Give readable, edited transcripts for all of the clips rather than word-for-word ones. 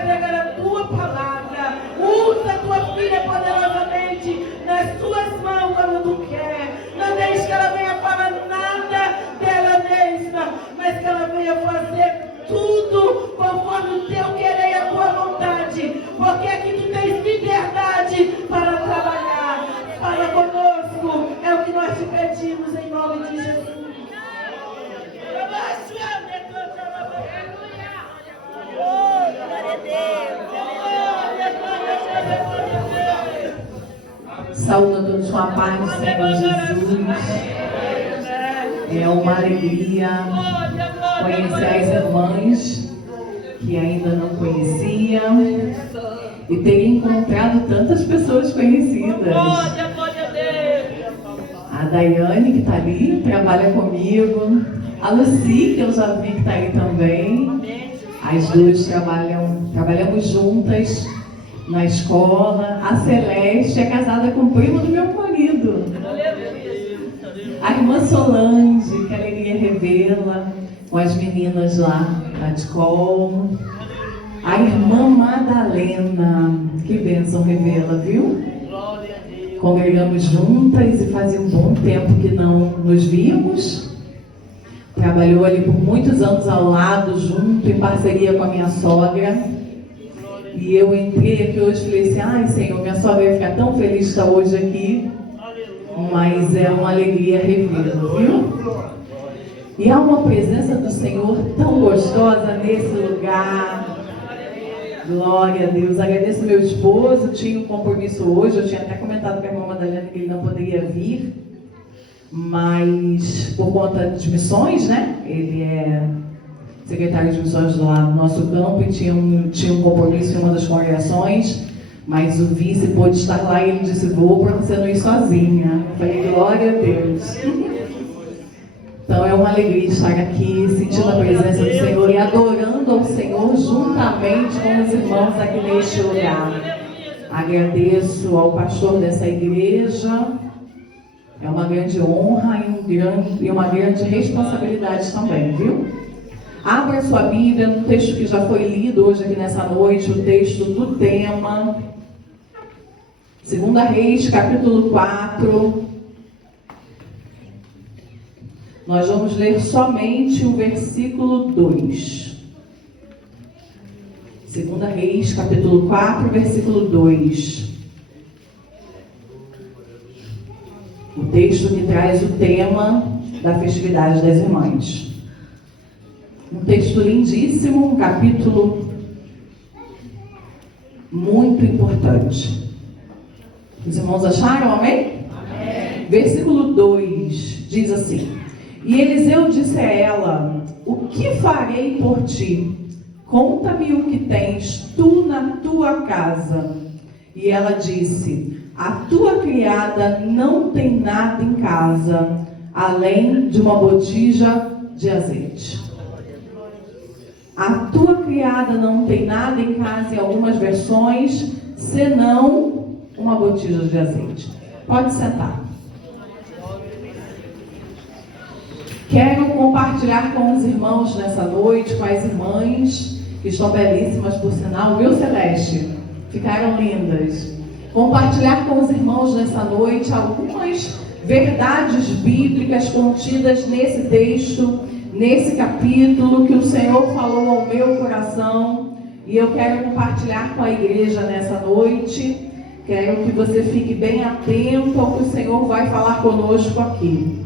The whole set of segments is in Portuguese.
vai pregar a tua palavra. Usa a tua filha poderosamente nas tuas mãos quando tu quer. Não deixe que ela venha falar nada dela mesma, mas que ela venha fazer tudo conforme o teu querer e a tua vontade, porque aqui tu tens liberdade para trabalhar. Fala conosco, é o que nós te pedimos em nome de Jesus. Saúde a todos com a paz do Senhor Jesus. É uma alegria conhecer as irmãs que ainda não conheciam e ter encontrado tantas pessoas conhecidas. A Daiane, que está ali, trabalha comigo. A Lucy, que eu já vi que está aí também. As duas trabalhamos juntas na escola. A Celeste é casada com o primo do meu marido. A irmã Solange, que a alegria revela, com as meninas lá na escola. A irmã Madalena, que bênção revela, viu? Congregamos juntas e fazia um bom tempo que não nos víamos. Trabalhou ali por muitos anos ao lado, junto, em parceria com a minha sogra. E eu entrei aqui hoje e falei assim, ai Senhor, minha sogra vai ficar tão feliz de estar hoje aqui. Mas é uma alegria revê-lo, viu? E há uma presença do Senhor tão gostosa nesse lugar. Glória a Deus. Agradeço meu esposo, tinha um compromisso hoje. Eu tinha até comentado com a irmã Madalena que ele não poderia vir. Mas por conta de missões, né? Ele é secretário de missões lá no nosso campo e tinha um compromisso em uma das congregações. Mas o vice pôde estar lá e ele disse, vou para você não ir sozinha. Eu falei, glória a Deus. Então é uma alegria estar aqui, sentindo a presença do Senhor e adorando ao Senhor juntamente com os irmãos aqui neste lugar. Agradeço ao pastor dessa igreja. É uma grande honra e uma grande responsabilidade também, viu? Abra sua Bíblia no texto que já foi lido hoje aqui nessa noite, o texto do tema. 2 Reis, capítulo 4. Nós vamos ler somente o versículo 2. 2 Reis, capítulo 4, versículo 2. O texto que traz o tema da festividade das irmãs. Um texto lindíssimo, um capítulo muito importante. Os irmãos acharam? Amém? Amém. Versículo 2 diz assim: E Eliseu disse a ela, o que farei por ti? Conta-me o que tens tu na tua casa. E ela disse, a tua criada não tem nada em casa, além de uma botija de azeite. A tua criada não tem nada em casa, em algumas versões, senão uma botija de azeite. Pode sentar. Quero compartilhar com os irmãos nessa noite, com as irmãs, que estão belíssimas por sinal, viu, Celeste? Ficaram lindas. Compartilhar com os irmãos nessa noite algumas verdades bíblicas contidas nesse texto, nesse capítulo que o Senhor falou ao meu coração. E eu quero compartilhar com a igreja nessa noite. Quero que você fique bem atento ao que o Senhor vai falar conosco aqui.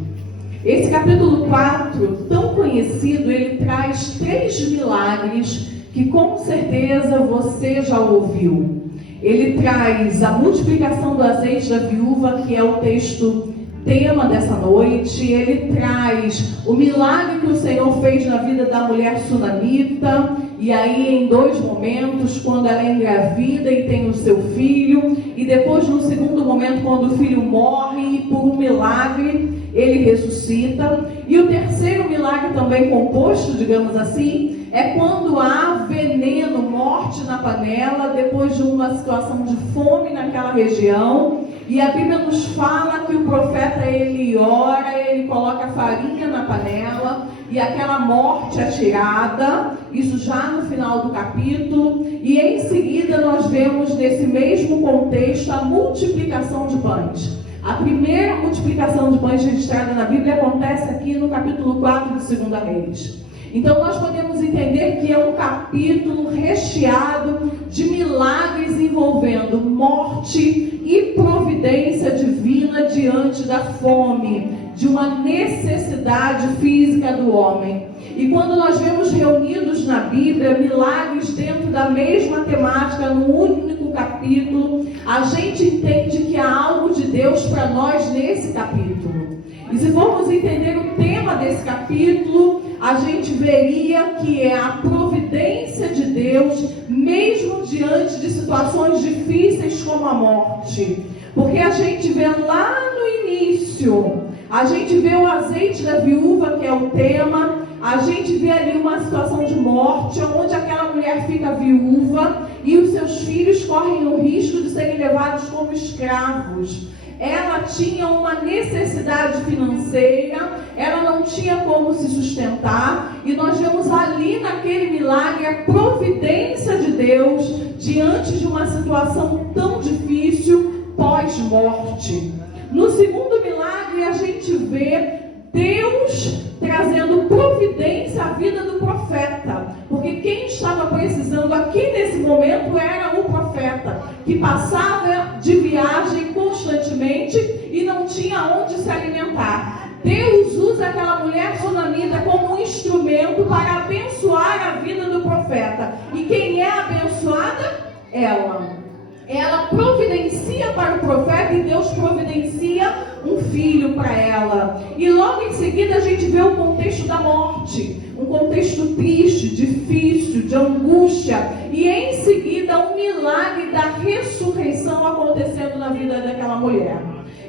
Esse capítulo 4, tão conhecido, ele traz 3 milagres que com certeza você já ouviu. Ele traz a multiplicação do azeite da viúva, que é o texto tema dessa noite. Ele traz o milagre que o Senhor fez na vida da mulher sunamita. E aí em 2 momentos, quando ela é engravida e tem o seu filho. E depois no segundo momento, quando o filho morre e por um milagre ele ressuscita. E o terceiro milagre também composto, digamos assim, é quando há veneno, morte na panela, depois de uma situação de fome naquela região. E a Bíblia nos fala que o profeta, ele ora, ele coloca farinha na panela, e aquela morte atirada, isso já no final do capítulo, e em seguida nós vemos nesse mesmo contexto a multiplicação de pães. A primeira multiplicação de pães registrada na Bíblia acontece aqui no capítulo 4 de 2 Reis. Então nós podemos entender que é um capítulo recheado de milagres envolvendo morte e providência divina diante da fome, de uma necessidade física do homem. E quando nós vemos reunidos na Bíblia milagres dentro da mesma temática, num único capítulo, a gente entende que há algo de Deus para nós nesse capítulo. E se formos entender o tema desse capítulo, a gente veria que é a providência de Deus, mesmo diante de situações difíceis como a morte. Porque a gente vê lá no início, a gente vê o azeite da viúva, que é o tema, a gente vê ali uma situação de morte, onde aquela mulher fica viúva e os seus filhos correm o risco de serem levados como escravos. Ela tinha uma necessidade financeira, ela não tinha como se sustentar, e nós vemos ali naquele milagre a providência de Deus diante de uma situação tão difícil pós-morte. No segundo milagre a gente vê Deus trazendo providência à vida do profeta, porque quem estava precisando aqui nesse momento era o profeta, que passava de viagem constantemente e não tinha onde se alimentar. Deus usa aquela mulher sunamita como um instrumento para abençoar a vida do profeta. E quem é abençoada? Ela providencia para o profeta e Deus providencia um filho para ela. E logo em seguida a gente vê o contexto da morte, um contexto triste, difícil, de angústia, e em seguida um milagre da ressurreição acontecendo na vida daquela mulher.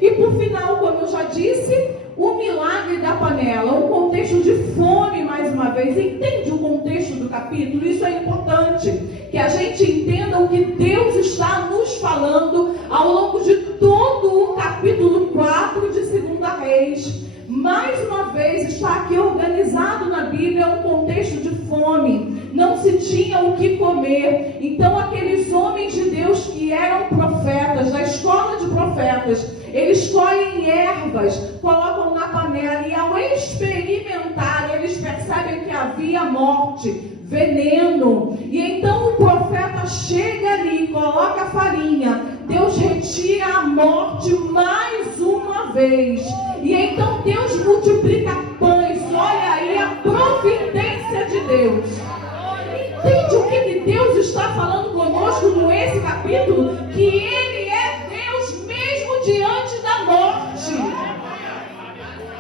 E por final, como eu já disse, o milagre da panela, um contexto de fome mais uma vez. Entende o contexto do capítulo? Isso é importante, que a gente entenda o que Deus está nos falando ao longo de todo o capítulo 4 de 2 Reis. Mais uma vez está aqui organizado na Bíblia um contexto de fome, não se tinha o que comer. Então aqueles homens de Deus que eram profetas, da escola de profetas, eles colhem ervas, colocam na panela, e ao experimentar eles percebem que havia morte, veneno. E então o profeta chega ali, coloca a farinha, Deus retira a morte mais uma vez. E então Deus multiplica pães. Olha aí a providência de Deus. Entende o que Deus está falando conosco nesse capítulo? Que Ele é Deus mesmo diante da morte.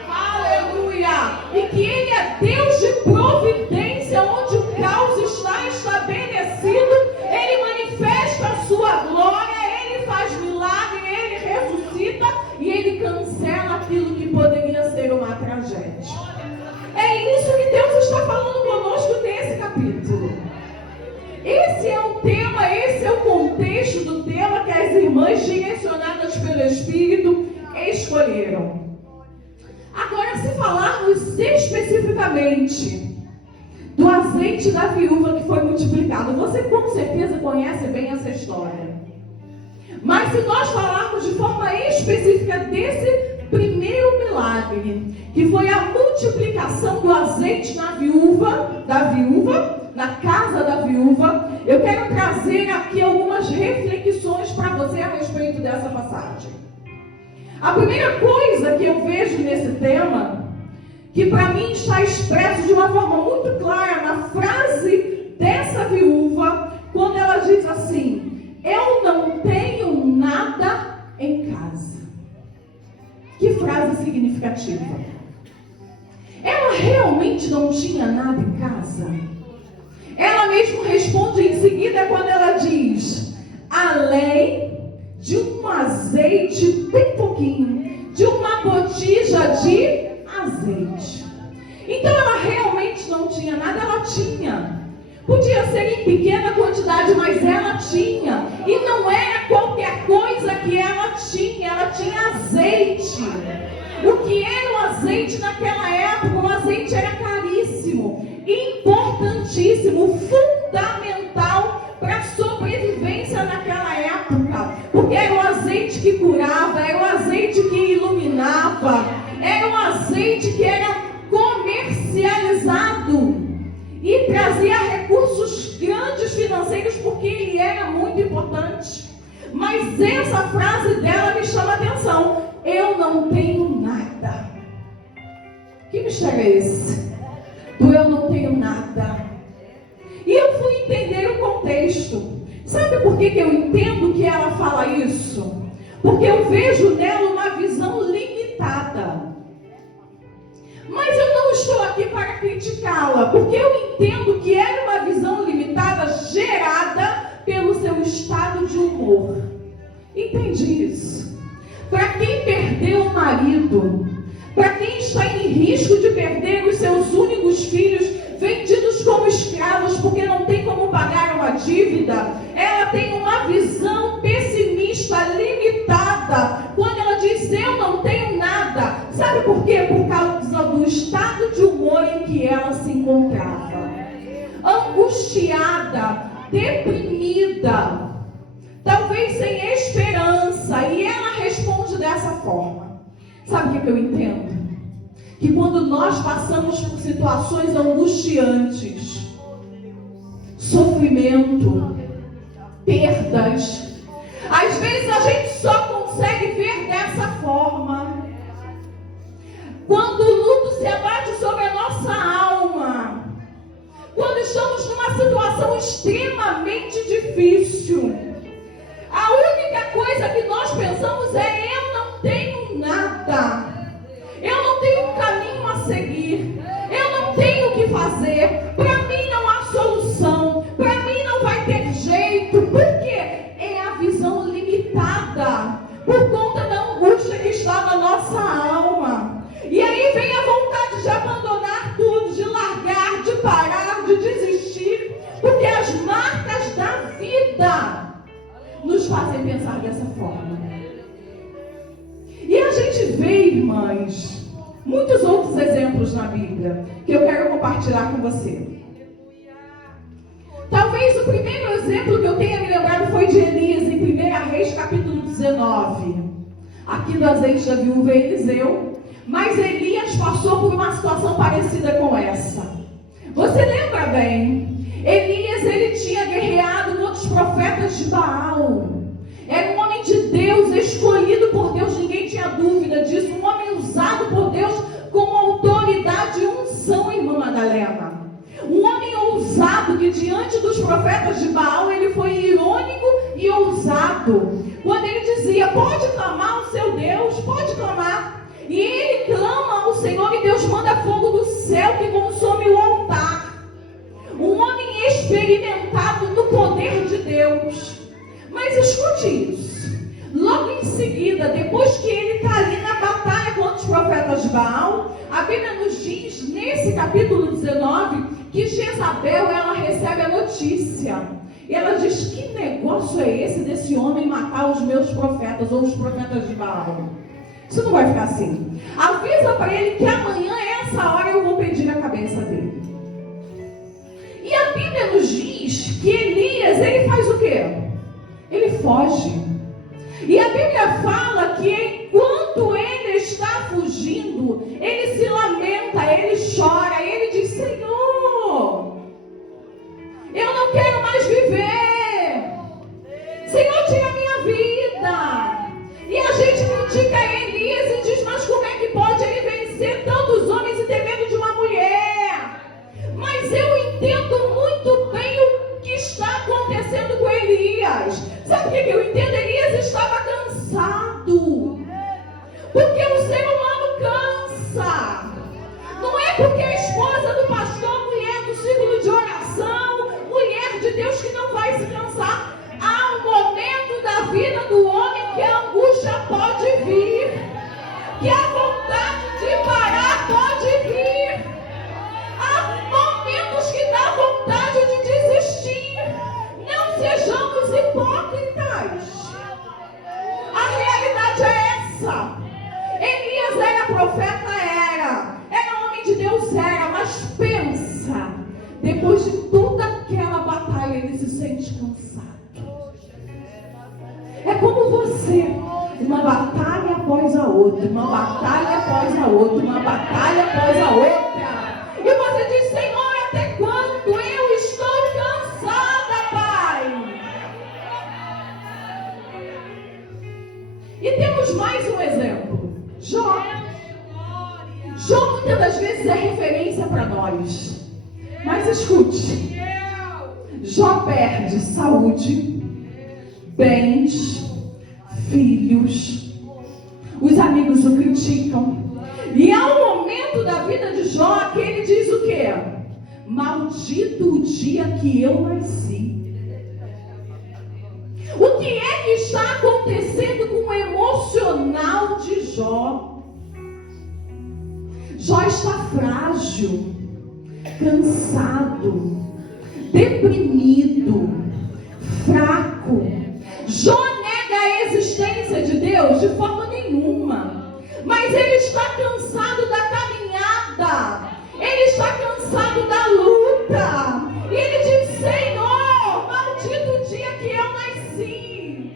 Aleluia! E que Ele é Deus de providência, onde o caos está estabelecido. Ele manifesta a sua glória, Ele faz milagre, Ele ressuscita e Ele cancela aquilo que poderia ser uma tragédia. É isso que Deus está falando conosco nesse capítulo. Esse é o tema, esse é o contexto do tema que as irmãs, direcionadas pelo Espírito, escolheram. Agora, se falarmos especificamente do azeite da viúva que foi multiplicado, você com certeza conhece bem essa história. Mas se nós falarmos de forma específica desse primeiro milagre, que foi a multiplicação do azeite na casa da viúva, eu quero trazer aqui algumas reflexões para você a respeito dessa passagem. A primeira coisa que eu vejo nesse tema, que para mim está expresso de uma forma muito clara na frase dessa viúva, quando ela diz assim: eu não tenho nada em casa. Que frase significativa. Ela realmente não tinha nada em casa? Ela mesmo responde em seguida quando ela diz: além de um azeite bem pouquinho, de uma botija de azeite. Então ela realmente não tinha nada. Ela tinha. Podia ser em pequena quantidade, mas ela tinha. E não era qualquer coisa que ela tinha azeite. O que era o azeite naquela época? O azeite era caríssimo. trazia recursos grandes financeiros porque ele era muito importante. Mas essa frase dela me chama a atenção. Eu não tenho nada. Que mistério é esse? Do eu não tenho nada. E eu fui entender o contexto. Sabe por que eu entendo que ela fala isso? Porque eu vejo nela uma visão limitada. Mas eu não estou aqui para criticá-la, porque eu entendo que era uma visão limitada gerada pelo seu estado de humor. Entendi isso. Para quem perdeu o marido, para quem está em risco de perder os seus únicos filhos, vendidos como escravos porque não tem como pagar uma dívida, ela tem uma visão pessimista, limitada, quando ela diz, eu não tenho nada. Sabe por quê? Por causa do estado de humor em que ela se encontrava. Angustiada, deprimida, talvez sem esperança, e ela responde dessa forma. Sabe o que eu entendo? Que quando nós passamos por situações angustiantes, sofrimento, perdas, às vezes a gente só consegue ver dessa forma. Quando o luto se abate sobre a nossa alma, quando estamos numa situação extremamente difícil, a única coisa que nós pensamos é, eu não tenho nada. Eu não tenho um caminho a seguir. Eu não tenho o que fazer. Para mim não há solução. Para mim não vai ter jeito. Por quê? É a visão limitada por conta da angústia que está na nossa alma. E aí vem a vontade de abandonar tudo, de largar, de parar, de desistir. Porque as marcas da vida nos fazem pensar dessa forma. E a gente vê, irmãs, muitos outros exemplos na Bíblia que eu quero compartilhar com você. Talvez o primeiro exemplo que eu tenha me lembrado foi de Elias, em 1 Reis, capítulo 19. Aqui do azeite da viúva Eliseu. Mas Elias passou por uma situação parecida com essa. Você lembra bem? Elias, ele tinha guerreado contra os profetas de Baal. Era um homem de Deus, escolhido por Deus, ninguém tinha dúvida disso. Um homem usado por Deus com autoridade e unção, irmã Madalena. Um homem ousado que diante dos profetas de Baal, ele foi irônico e ousado. Quando ele dizia, pode clamar o seu Deus, pode clamar. E ele clama ao Senhor e Deus manda fogo do céu que consome o altar. Um homem experimentado no poder de Deus. Mas escute isso. Logo em seguida, depois que ele está ali na batalha contra os profetas de Baal, a Bíblia nos diz, nesse capítulo 19, que Jezabel, ela recebe a notícia. E ela diz, que negócio é esse desse homem matar os meus profetas, ou os profetas de Baal? Isso não vai ficar assim. Avisa para ele que amanhã, essa hora, eu vou pedir a cabeça dele. E a Bíblia nos diz que Elias, ele faz o quê? Ele foge. E a Bíblia fala que enquanto ele está fugindo, ele se lamenta, ele chora, ele diz, Senhor, eu não quero mais viver. Senhor, tira a minha vida. E a gente critica Elias e diz, mas como é que pode ele vencer tantos homens e ter medo de uma mulher? Mas eu entendo muito bem o que está acontecendo com Elias. Sabe o que eu entendo? Elias estava cansado. Porque o ser humano cansa. Não é porque a esposa do pastor, mulher do círculo de oração, mulher de Deus que não vai se cansar. Há um momento da vida do homem que a angústia pode vir. Que a vontade de parar pode vir. Há momentos que dá vontade de desistir. Não sejamos hipócritas. A realidade é essa. Elias era profeta, era homem de Deus, mas pensa, depois de toda aquela batalha, ele se sente cansado. É como você, uma batalha após a outra, uma batalha após a outra, uma batalha após a outra. E você diz, Senhor, até quando eu muitas vezes é referência para nós. Mas escute, Jó perde saúde, bens, filhos, os amigos o criticam. E há um momento da vida de Jó que ele diz o quê? Maldito o dia que eu nasci. O que é que está acontecendo com o emocional de Jó? Jó está frágil, cansado, deprimido, fraco. Jó nega a existência de Deus de forma nenhuma. Mas ele está cansado da caminhada. Ele está cansado da luta. E ele diz: Senhor, maldito o dia que eu nasci.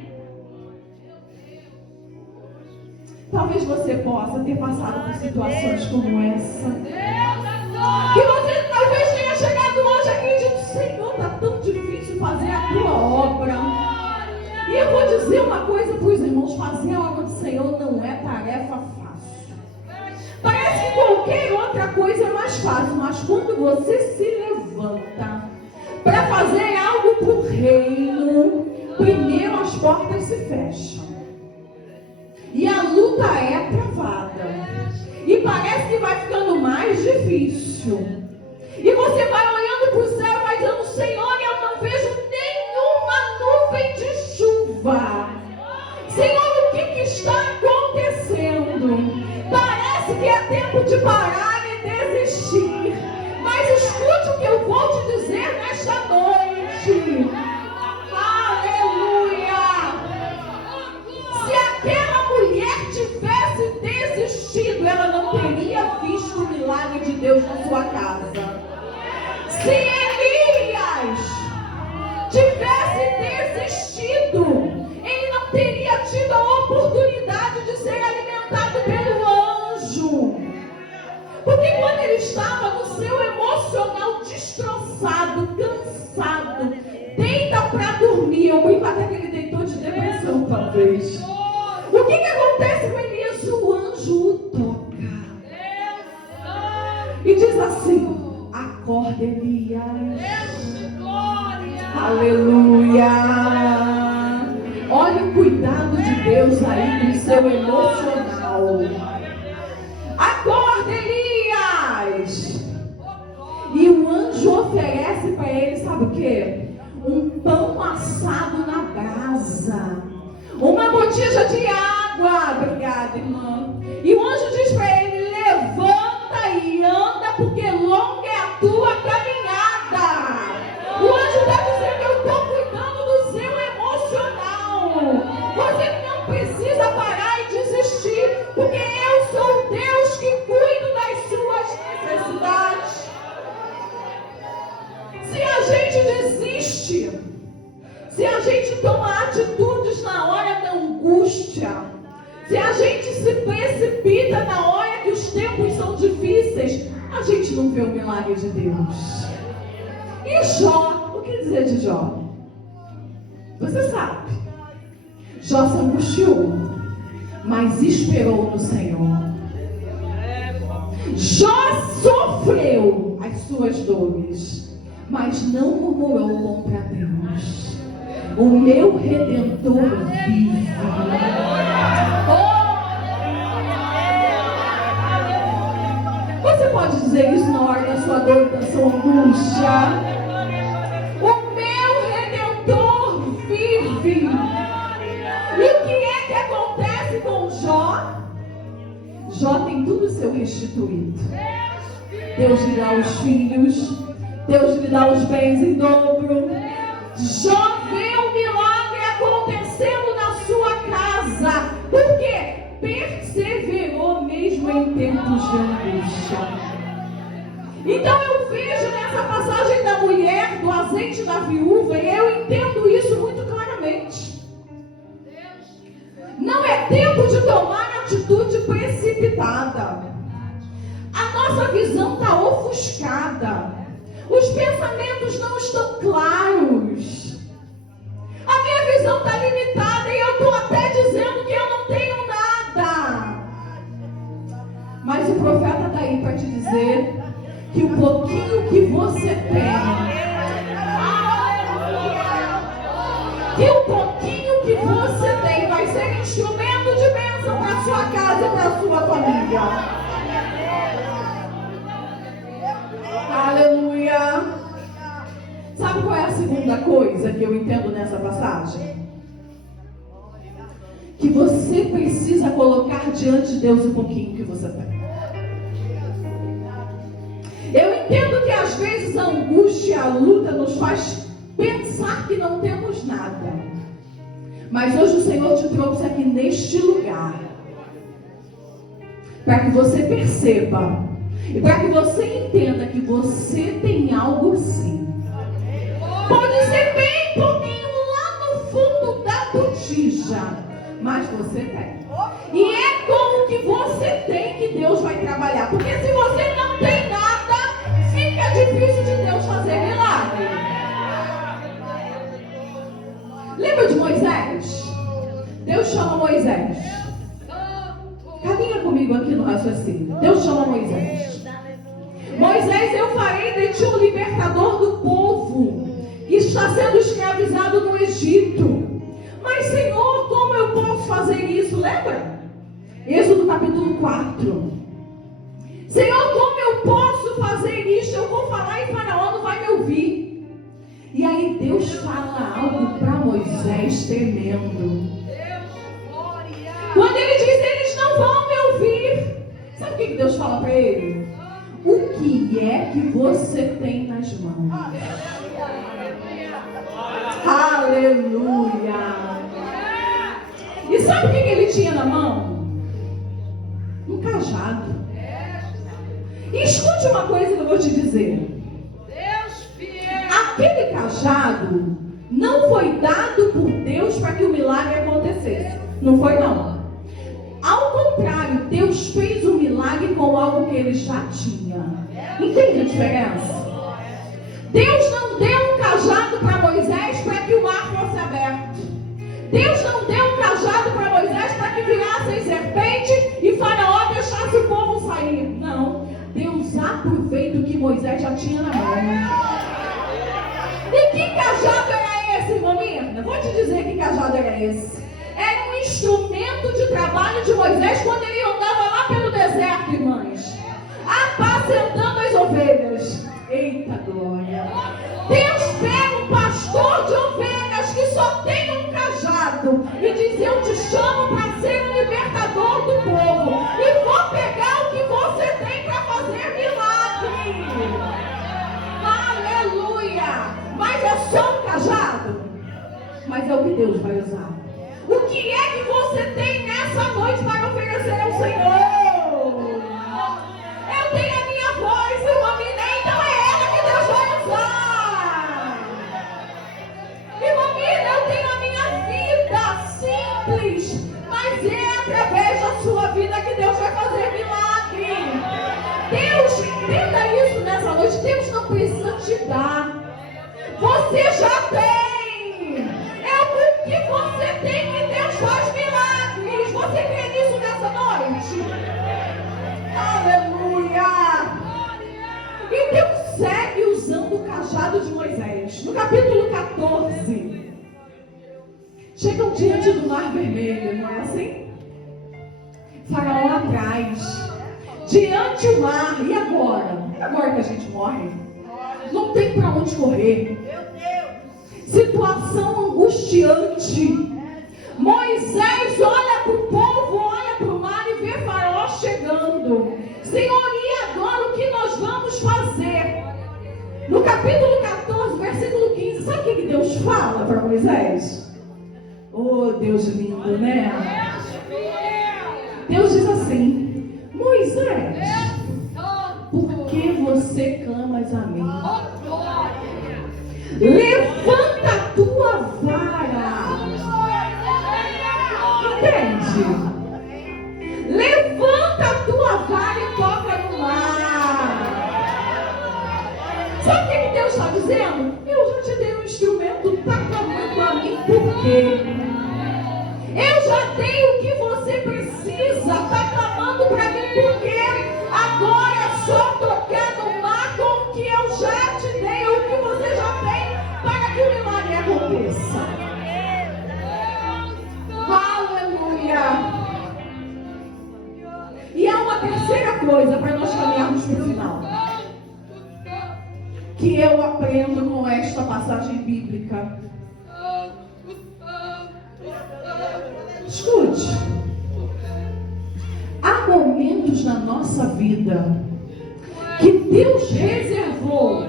Talvez você possa ter passado por situações como essa. Que você talvez tenha chegado hoje aqui e dito: Senhor, está tão difícil fazer a tua obra. E eu vou dizer uma coisa para os irmãos: fazer a obra do Senhor não é tarefa fácil. Parece que qualquer outra coisa é mais fácil, mas quando você se levanta para fazer algo para o reino, primeiro as portas se fecham. E a luta é travada. E parece que vai ficando mais difícil. E você vai olhando para o céu e vai dizendo: Senhor, eu não vejo nenhuma nuvem de chuva. Senhor, o que está acontecendo? Parece que é tempo de parar e desistir. Mas escute o que eu vou te dizer nesta noite. Aleluia! Se aquela mulher tivesse desistido, ela não teria visto o milagre de Deus na sua casa. Se Elias tivesse desistido, ele não teria tido a oportunidade de ser alimentado pelo anjo. Porque quando ele estava no seu emocional destroçado, cansado, deita para dormir, eu brinco até que ele deitou de depressão talvez. O que acontece com Elias? O anjo o toca e diz assim: acorda, Elias. Aleluia. Olha o cuidado de Deus aí no seu emocional. Acorda, Elias. E o anjo oferece para ele, sabe o quê? Um pão assado na brasa, uma botija de água. Obrigada, irmã. E o anjo diz para ele: levanta e anda, porque longa é a tua caminhada. O anjo está dizendo: eu estou cuidando do seu emocional. Você não precisa parar e desistir, porque eu sou o Deus que cuido das suas necessidades. Se a gente desiste, se a gente toma atitudes na hora da angústia, se a gente se precipita na hora que os tempos são difíceis, a gente não vê o milagre de Deus. E Jó, o que dizer de Jó? Você sabe, Jó se angustiou, mas esperou no Senhor. Jó sofreu as suas dores, mas não murmurou contra Deus. O meu Redentor vive. Você pode dizer isso na hora da sua dor, da sua angústia? O meu Redentor vive. E o que é que acontece com Jó? Jó tem tudo seu restituído. Deus lhe dá os filhos, Deus lhe dá os bens em dobro. Jó vê o milagre acontecendo na sua casa. Por quê? Perseverou mesmo em tempos de angústia. Então eu vejo nessa passagem da mulher, do azeite da viúva, e eu entendo isso muito claramente. Não é tempo de tomar atitude precipitada. A nossa visão está ofuscada. Os pensamentos não estão claros. A minha visão está limitada e eu estou até dizendo que eu não tenho nada. Mas o profeta está aí aqui para te dizer que o pouquinho que você tem, vai ser instrumento de bênção para a sua casa e para a sua família. Aleluia. Sabe qual é a segunda coisa que eu entendo nessa passagem? Que você precisa colocar diante de Deus o pouquinho que você tem. Eu entendo que às vezes a angústia, a luta nos faz pensar que não temos nada. Mas hoje o Senhor te trouxe aqui neste lugar para que você perceba e para que você entenda que você tem algo sim. Pode ser bem pouquinho lá no fundo da botija, mas você tem. E é com o que você tem que Deus vai trabalhar. Porque se você não tem nada, fica difícil de Deus fazer milagre. Lembra de Moisés? Deus chama Moisés. Caminha comigo aqui no raciocínio. Deus chama Moisés. Moisés, eu farei de ti um libertador do povo que está sendo escravizado no Egito. Mas, Senhor, como eu posso fazer isso? Lembra? Êxodo capítulo 4. Senhor, como eu posso fazer isso? Eu vou falar e Faraó não vai me ouvir. E aí Deus fala algo para Moisés tremendo. Quando ele diz, eles não vão me ouvir. Sabe o que Deus fala para ele? O que é que você tem nas mãos? Aleluia. E sabe o que ele tinha na mão? Um cajado. E escute uma coisa que eu vou te dizer. Aquele cajado não foi dado por Deus para que o milagre acontecesse. Não foi, não. Ao contrário, Deus fez o milagre com algo que ele já tinha. Entende a diferença? Deus não deu um cajado para Moisés para que o mar fosse aberto. Deus não deu um cajado para Moisés para que virasse serpente e Faraó deixasse o povo sair. Não. Deus aproveita o que Moisés já tinha na mão. E que cajado era esse, irmã Mirna? Vou te dizer que cajado era esse. Era um instrumento de trabalho de Moisés quando ele andava lá pelo deserto, irmãs, apacentando as ovelhas. Eita glória! Deus pega um pastor de ovelhas que só tem um cajado e diz, eu te chamo para ser o libertador do povo e vou pegar o que você tem para fazer milagre. Aleluia! Mas é só um cajado? Mas é o que Deus vai usar. O que é que você tem nessa noite para oferecer ao Senhor? Eu tenho a minha voz, irmã Mina, então é ela que Deus vai usar. Irmã Mina, eu tenho a minha vida simples, mas é através da sua vida que Deus vai fazer milagre. Deus, entenda isso nessa noite, Deus não precisa te dar. Você já tem. É o que você tem que Deus faz milagres. Você crê nisso nessa noite? Aleluia. E Deus segue usando o cajado de Moisés. No capítulo 14. Chegam diante do Mar Vermelho, não é assim? Faraó atrás. Diante do mar. E agora? E agora que a gente morre? Não tem para onde correr. Situação angustiante. Moisés olha para o povo, olha para o mar e vê Faraó chegando. Senhor, e agora o que nós vamos fazer? No capítulo 14, versículo 15, sabe o que Deus fala para Moisés? Oh, Deus lindo, né? Deus diz assim, Moisés, por que você clamas a mim? Levanta a tua vara. Entende? Levanta a tua vara e toca no mar. Sabe o que Deus está dizendo? Eu já te dei um instrumento, está clamando a mim por quê? Eu já dei o que você precisa, está clamando para mim por quê? Agora Outra coisa, para nós caminharmos para o final, que eu aprendo com esta passagem bíblica. Escute. Há momentos na nossa vida que Deus reservou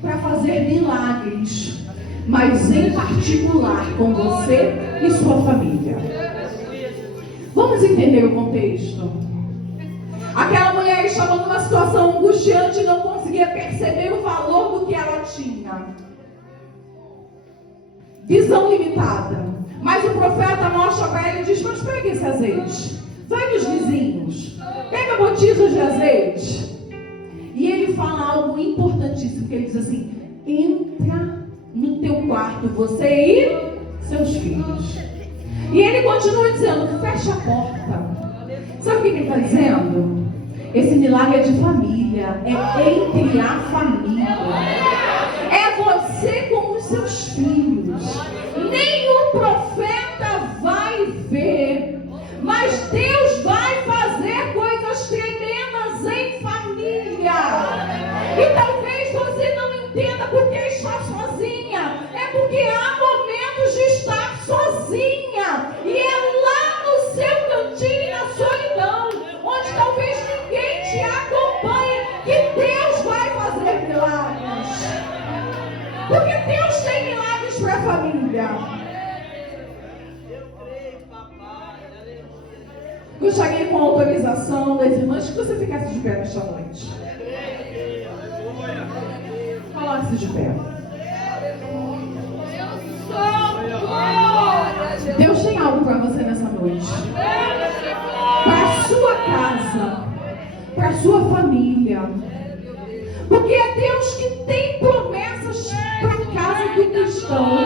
para fazer milagres, mas em particular com você e sua família. Vamos entender o contexto. Aquela mulher estava numa situação angustiante e não conseguia perceber o valor do que ela tinha. Visão limitada. Mas o profeta mostra para ela e diz: mas pega esse azeite, vai nos vizinhos, pega botijas de azeite. E ele fala algo importantíssimo, que ele diz assim: entra no teu quarto, você e seus filhos. E ele continua dizendo: fecha a porta. Sabe o que ele está dizendo? Esse milagre é de família, é entre a família. É você com os seus filhos. Nenhum profeta vai ver, mas Deus vai fazer coisas tremendas em família. E talvez você não entenda porque está sozinha. É porque há momentos de estar sozinha. E é lá no seu cantinho, na solidão, onde talvez ninguém te acompanhe, que Deus vai fazer milagres. Porque Deus tem milagres para a família. Gostaria, com a autorização das irmãs, que você ficasse de pé nesta noite. Coloque-se de pé. Deus tem algo para você nessa noite. Para a sua casa, para a sua família. Porque é Deus que tem promessas para a casa do cristão.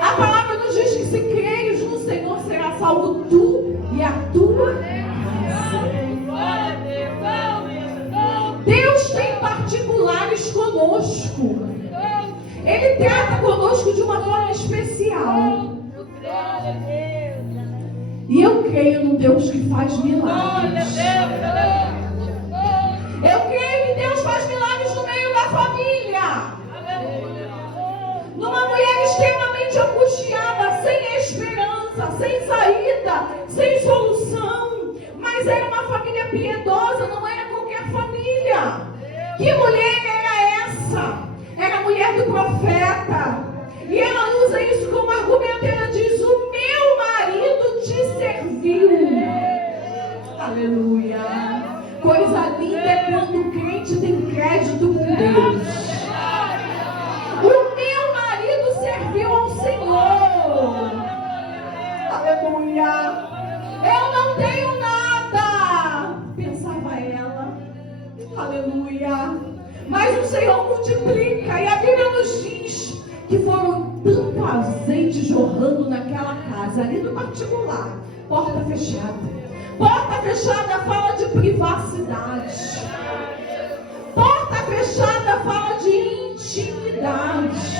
A palavra nos diz que se creres no Senhor, será salvo tu e a tua casa. Deus tem particulares conosco. Ele trata conosco de uma forma especial. E eu creio num Deus que faz milagres. Eu creio que Deus faz milagres no meio da família. Numa mulher extremamente angustiada, sem esperança, sem saída, sem solução. Mas era uma família piedosa, não era qualquer família. Que mulher era essa? Era a mulher do profeta. E ela usa isso como argumento. Ela diz: o meu marido te serviu. Aleluia. Coisa linda é quando o crente tem crédito com Deus. O meu marido serviu ao Senhor. Aleluia. Eu não tenho nada, pensava ela. Aleluia. Mas o Senhor multiplica. E a Bíblia nos diz que foram tanto azeite jorrando naquela casa, ali no particular, porta fechada. Porta fechada fala de privacidade. Porta fechada fala de intimidade.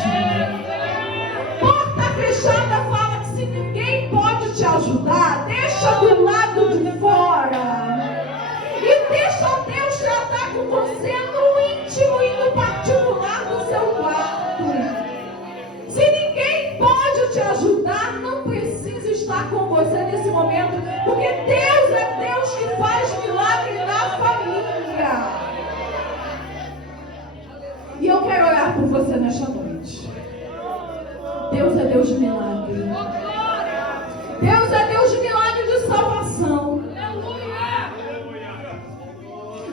Porta fechada fala que se ninguém pode te ajudar, deixa do lado de fora. E deixa Deus tratar com você no íntimo e no particular do seu quarto. Se ninguém pode te ajudar, não precisa estar com você nesse momento, porque Deus é Deus que faz milagre na família. E eu quero orar por você nesta noite. Deus é Deus de milagre. Deus é Deus de milagre de salvação.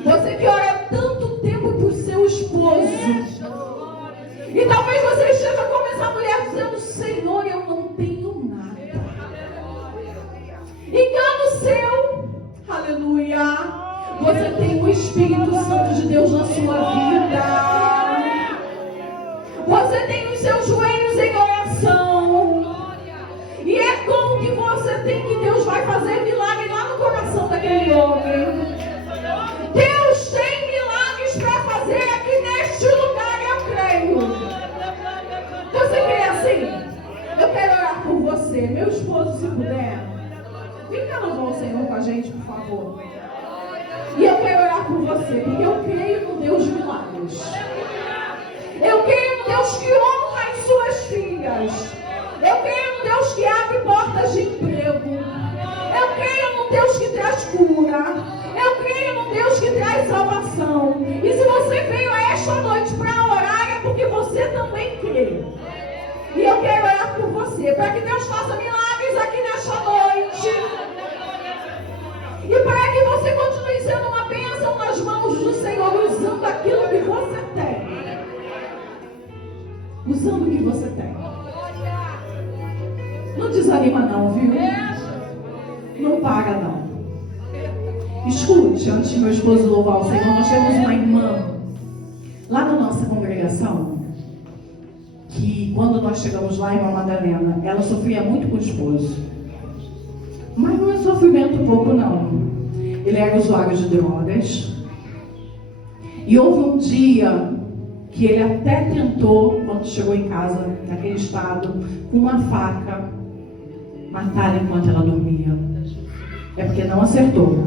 Você que ora tanto tempo por seu esposo, e talvez você esteja como essa mulher dizendo: Senhor, eu não tenho nada. Engano seu. Aleluia. Você tem o Espírito Santo de Deus na sua vida. Você tem os seus joelhos em oração. E é com o que você tem que Deus vai fazer milagre lá no coração daquele homem. Deus tem milagres para fazer aqui neste lugar, eu creio. Você crê assim? Eu quero orar por você. Meu esposo, se puder, Fica louvando o Senhor com a gente, por favor. E eu quero orar por você, porque eu creio no Deus de milagres. Eu creio no Deus que honra as suas filhas. Eu creio no Deus que abre portas de emprego. Eu creio no Deus que traz cura. Eu creio no Deus que traz salvação. E se você veio a esta noite para orar, é porque você também crê. E eu quero orar por você, para que Deus faça milagres aqui nesta noite. E para que você continue sendo uma bênção nas mãos do Senhor, usando aquilo que você tem. Usando o que você tem. Não desanima não, viu? Não para não. Escute, antes de meu esposo louvar o Senhor, nós temos uma irmã lá na nossa congregação, que quando nós chegamos lá, a irmã Madalena, ela sofria muito com o esposo. Mas não é sofrimento pouco não. Ele era usuário de drogas. E houve um dia que ele até tentou, quando chegou em casa, naquele estado, com uma faca, matar ela enquanto ela dormia. É porque não acertou.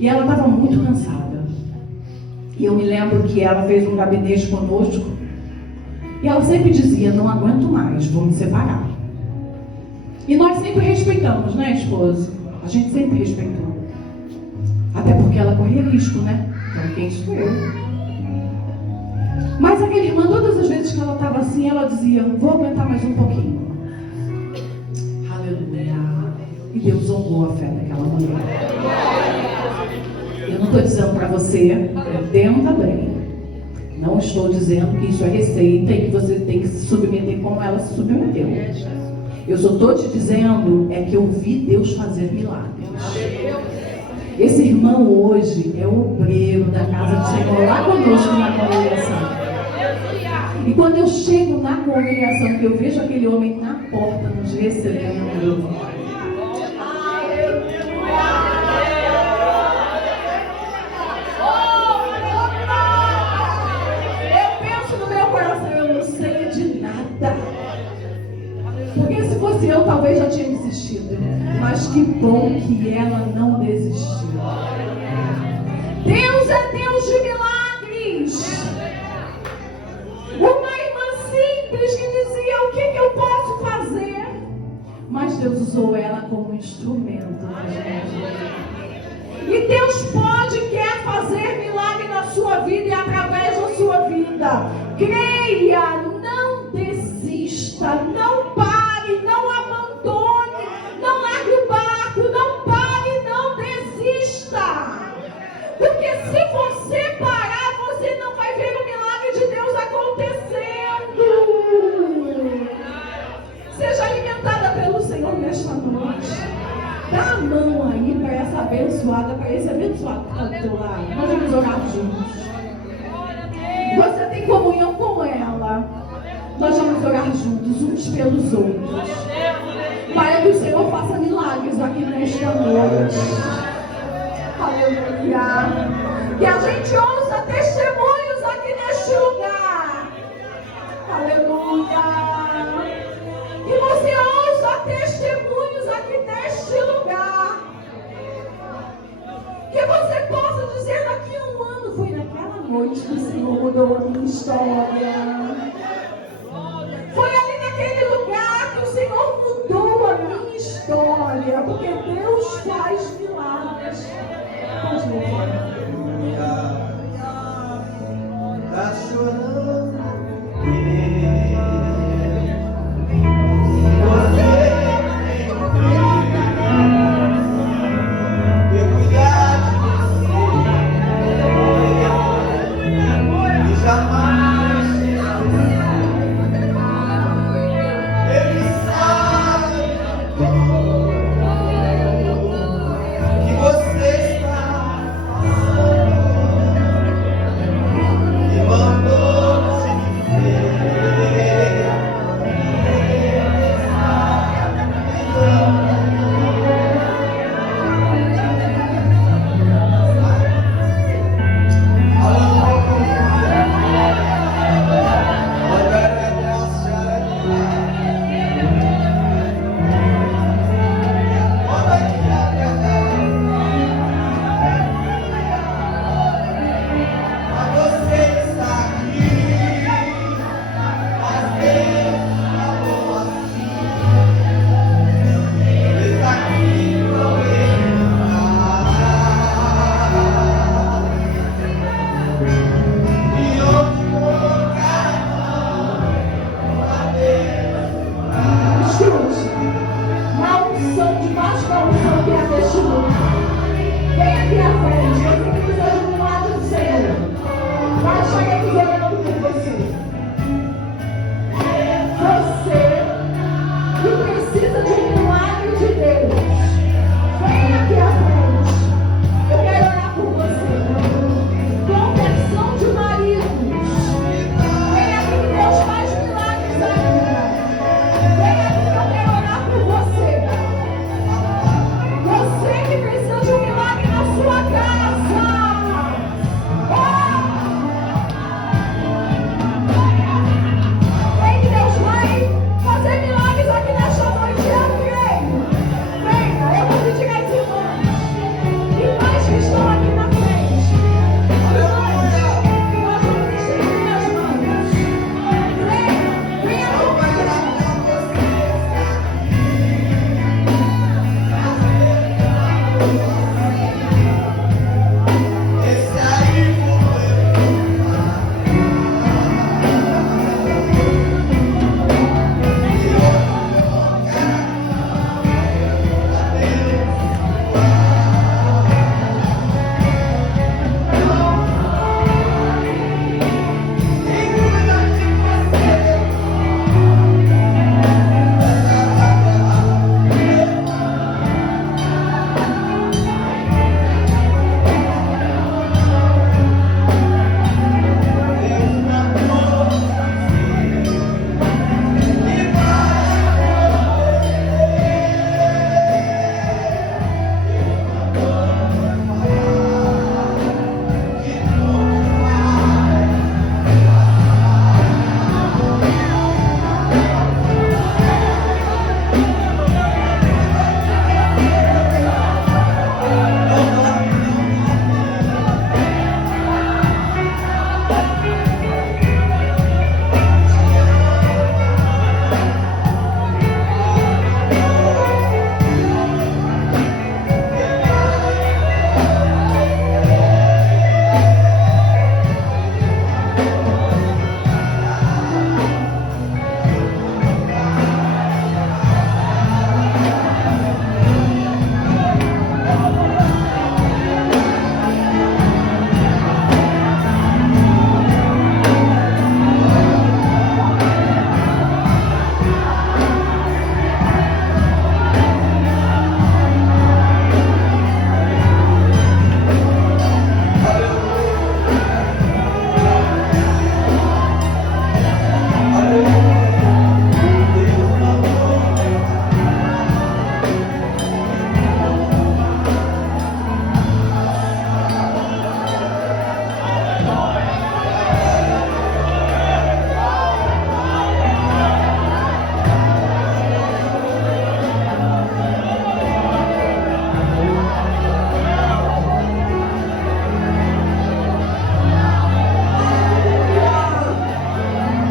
E ela estava muito cansada. E eu me lembro que ela fez um gabinete conosco. E ela sempre dizia, não aguento mais, vou me separar. E nós sempre respeitamos, né, esposo? A gente sempre respeitou. Até porque ela corria risco, né? Então quem sou eu? Mas aquela irmã, todas as vezes que ela estava assim, ela dizia, vou aguentar mais um pouquinho. Aleluia. E Deus honrou a fé daquela mulher. Eu não estou dizendo para você, entenda bem. Não estou dizendo que isso é receita e que você tem que se submeter como ela se submeteu. Eu só estou te dizendo é que eu vi Deus fazer milagres. Esse irmão hoje é o obreiro da casa do Senhor lá conosco na congregação. E quando eu chego na congregação, que eu vejo aquele homem na porta nos recebendo, eu talvez já tinha desistido, mas que bom que ela não desistiu. Deus é Deus de milagres. Uma irmã simples que dizia, o que eu posso fazer? Mas Deus usou ela como instrumento na gente. E Deus pode e quer fazer milagre na sua vida e através da sua vida. Creia, não desista, não pare, não abandone, não largue o barco, não pare, não desista. Porque se você parar, você não vai ver o milagre de Deus acontecendo. Seja alimentada pelo Senhor nesta noite. Dá a mão aí para essa abençoada, para esse abençoado que está do teu lado. Nós vamos orar juntos. Você tem comunhão com ela. Nós vamos orar juntos, uns pelos outros. Para que o Senhor faça milagres aqui nesta noite. Aleluia. Que a gente ouça testemunhos aqui neste lugar. Aleluia. Que você ouça testemunhos aqui neste lugar. Que você possa dizer daqui a um ano, foi naquela noite que o Senhor mudou a minha história. Foi ali naquele lugar que o Senhor mudou a minha história. Porque Deus faz milagres. Pode louvar. Tá chorando. Que você está estaremos orando por você. Você que precisa de um milagre de Deus, vem aqui à frente. Eu quero orar por você. Conversão de maridos. Vem aqui que Deus faz milagres ainda. Vem aqui que eu quero orar por você. Você que precisa de um milagre na sua casa. Vem que Deus vai fazer milagres aqui nesta noite. Venha, eu vou pedir às irmãs e pais que estão aqui na frente. Nós vamos estender as mãos. Venha acompanhar.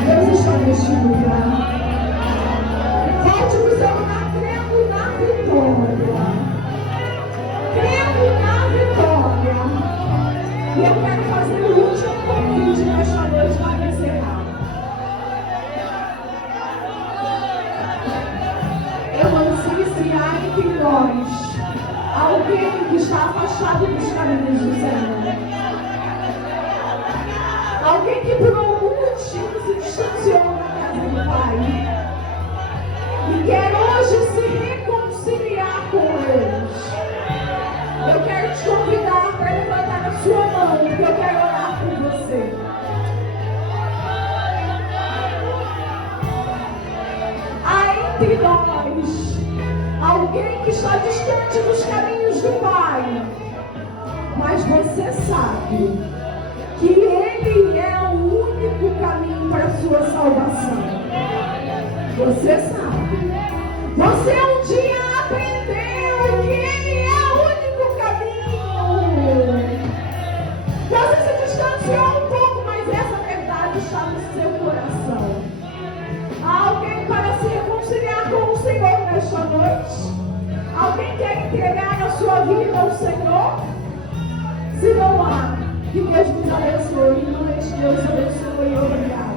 Deus está neste lugar. Volte para o seu lugar crendo na vitória. Crendo na vitória. E eu quero fazer o último convite nesta noite para encerrar. Evanciar entre nós alguém que está afastado dos caminhos do Senhor. Alguém que por algum motivo se distanciou da casa do Pai e quer hoje se reconciliar com Deus. Eu quero te convidar para levantar a sua mão, porque eu quero orar por você. Há entre nós alguém que está distante dos caminhos do Pai, mas você sabe que Ele é o único caminho para a sua salvação. Você sabe. Você um dia aprendeu que Ele é o único caminho. Você se distanciou um pouco, mas essa verdade está no seu coração. Há alguém para se reconciliar com o Senhor nesta noite? Alguém quer entregar a sua vida ao Senhor? Se não há, que Deus nos abençoe. Em nome de Deus, abençoe e obrigado.